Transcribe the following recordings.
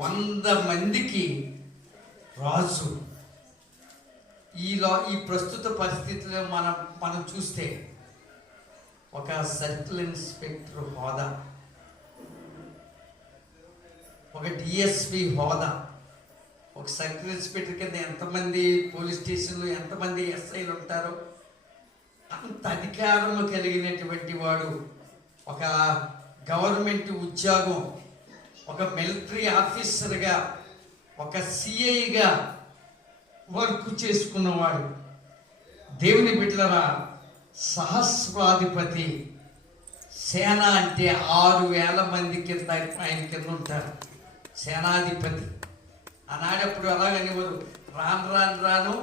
100 మందికి రాజు. ఈ ప్రస్తుత పరిస్థితిలో మనం చూస్తే ఒక సర్కిల్ ఇన్స్పెక్టర్ హోదా, ఒక డిఎస్పి హోదా, ఒక సర్కిల్ ఇన్స్పెక్టర్ కింద ఎంతమంది పోలీస్ స్టేషన్లో ఎంతమంది ఎస్ఐలు ఉంటారో అంత అధికారము కలిగినటువంటి వాడు, ఒక గవర్నమెంట్ ఉద్యోగం, ఒక మిలిటరీ ఆఫీసర్గా, ఒక సిఐగా వర్క్ చేసుకున్నవాడు, దేవుని బిడ్డలరా, సహస్రాధిపతి. సేన అంటే 6,000 మంది కింద ఆయన కింద ఉంటారు. సేనాధిపతి ఆనాడప్పుడు అలాగనివారు. రాను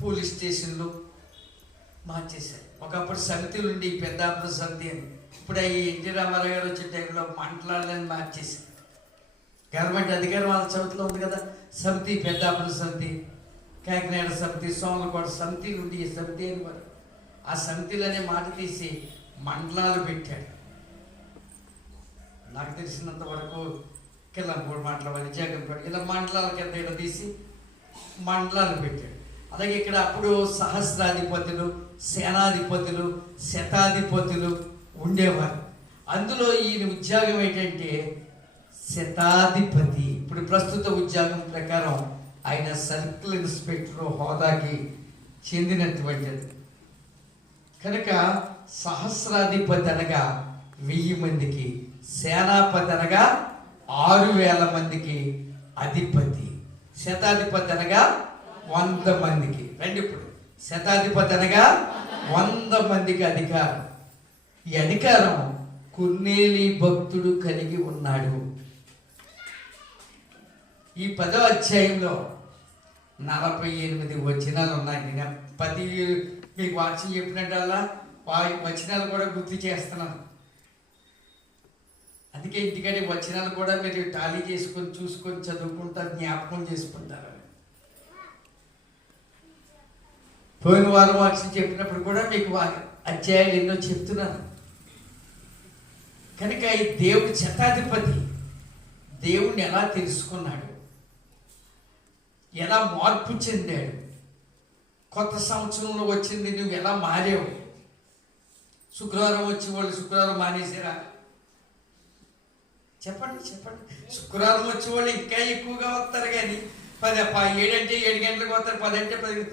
పోలీస్ స్టేషన్లు మార్చేశారు. ఒకప్పుడు సమితిలు ఉండి పెద్దాపురం సమితి అని, ఇప్పుడు ఈ ఎన్టీ రామారావు గారు వచ్చే టైంలో మండలాలని మార్చేశారు. గవర్నమెంట్ అధికారం వాళ్ళ చదువులో ఉంది కదా. సమితి, పెద్దాపురం సమితి, కాకినాడ సమితి, సోమలకోట సమితి నుండి ఈ సమితి అని వారు ఆ సమితిలనే మాట తీసి మండలాలు పెట్టాడు. నాకు తెలిసినంత వరకు కిల్లంపూడి మండలం, జగన్పేట, ఇలా మండలాల కింద ఇలా తీసి మండలాలు పెట్టాడు. అలాగే ఇక్కడ అప్పుడు సహస్రాధిపతులు, సేనాధిపతులు, శతాధిపతులు ఉండేవారు. అందులో ఈయన ఉద్యోగం ఏంటంటే శతాధిపతి. ఇప్పుడు ప్రస్తుత ఉద్యోగం ప్రకారం ఆయన సర్కిల్ ఇన్స్పెక్టర్ హోదాకి చెందినటువంటిది కనుక సహస్రాధిపతి అనగా 1000 మందికి, సేనాపతి అనగా 6,000 మందికి అధిపతి, శతాధిపతి అనగా 100 మందికి. రండి, ఇప్పుడు శతాధిపతి అనగా 100 మందికి అధికారం. ఈ అధికారం కొర్నేలి భక్తుడు కలిగి ఉన్నాడు. ఈ 10వ అధ్యాయంలో 48 వచనాలు ఉన్నాయి. నేను 10 మీకు వాక్యం చెప్పినట్టల్లా వచనాలు కూడా గుర్తు చేస్తున్నాను. అందుకే ఇంటికంటే వచనాలు కూడా మీరు టాలీ చేసుకొని చూసుకొని చదువుకుంటారు, జ్ఞాపకం చేసుకుంటారు. పోయిన వారం వాక్యం చెప్పినప్పుడు కూడా మీకు అధ్యాయాలు ఎన్నో చెప్తున్నాను. కనుక ఈ దేవుడు శతాధిపతి. దేవుణ్ణి ఎలా తెలుసుకున్నాడు, ఎలా మార్పు చెందాడు, కొత్త సంవత్సరంలో వచ్చింది నువ్వు ఎలా మారావు. శుక్రవారం వచ్చి వాళ్ళు శుక్రవారం మానేసారా? చెప్పండి. శుక్రవారం వచ్చే వాళ్ళు ఇంకా ఎక్కువగా వస్తారు. కానీ 7 అంటే 7 గంటలకు వస్తారు, 10 అంటే 10.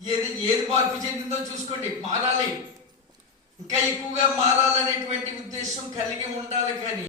ఏది మార్పు చెందిందో చూసుకోండి. మారాలి, ఇంకా ఎక్కువగా మారాలనేటువంటి ఉద్దేశం కలిగి ఉండాలి. కానీ